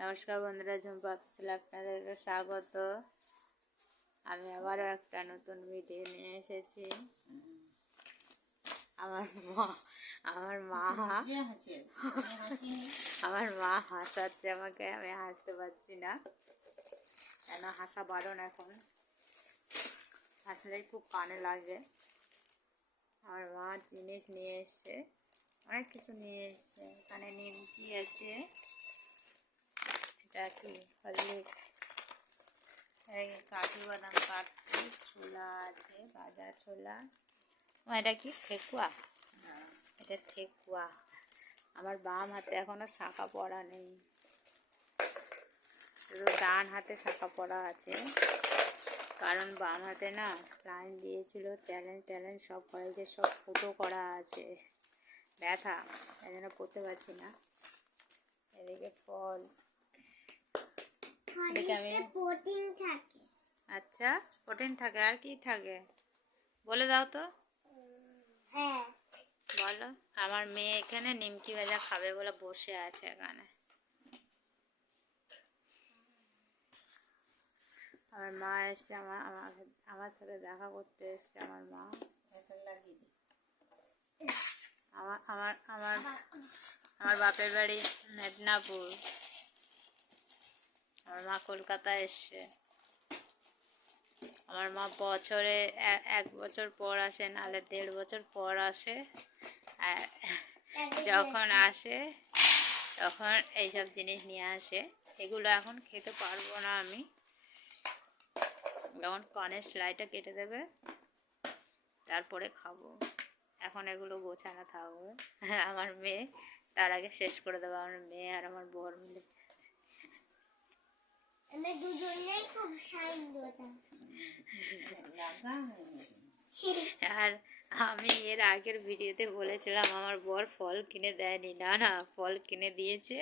নমস্কার বন্ধুরা, ঝুম্পা অফিসিয়াল আপনাদেরকে স্বাগত। আমি আবারও একটা নতুন ভিডিও নিয়ে এসেছি। আমার মা আমার মা আমার মা হাসাচ্ছে আমাকে, আমি হাসতে পারছি না। কেন হাসা বারণ এখন? হাসলেই খুব কানে লাগে। আমার মা জিনিস নিয়ে এসছে, অনেক কিছু নিয়ে এসছে। এখানে নিমকি আছে এটা কি হরলিক্স এই কাজু বাদাম কাটছি, ছোলা আছে বাজার ছোলা। এটা কি ঠেকুয়া এটা ঠেকুয়া আমার বাম হাতে এখনও শাঁখা পড়া নেই। শুধু ডান হাতে শাঁখা পড়া আছে। কারণ বাম হাতে না স্লাইন দিয়েছিল চ্যালেঞ্জ ট্যালেঞ্জ সব কলেজে সব ফুটো করা আছে। ব্যথা এই জন্য পড়তে পারছি না। এদিকে ফল। আমি প্রোটিন থাকে। আচ্ছা প্রোটিন থাকে আর কি থাকে? বলে দাও তো। হ্যাঁ। বলো আমার মেয়ে এখানে নিমকি ভাজা খাবে বলে বসে আছে এখানে। আমার মা এসছে আমার আমার সাথে দেখা করতে এসছে আমার মা। আমার আমার আমার আমার বাপের বাড়ি মেদিনীপুর। আমার মা কলকাতায় এসছে। আমার মা বছরে এক বছর পর আসে, নাহলে দেড় বছর পর আসে। যখন আসে, তখন এইসব জিনিস নিয়ে আসে। এগুলো এখন খেতে পারব না আমি। যখন কানের সেলাইটা কেটে দেবে, তারপরে খাব। এখন এগুলো গোছানো থাকবে। আমার মেয়ে, তার আগে শেষ করে দেবো। আমার মেয়ে আর আমার বর মিলে আমরা দুজনেই আর আমি এর আগের ভিডিওতে বলেছিলাম আমার বর ফল কিনে দেয়নি। না না, ফল কিনে দিয়েছে।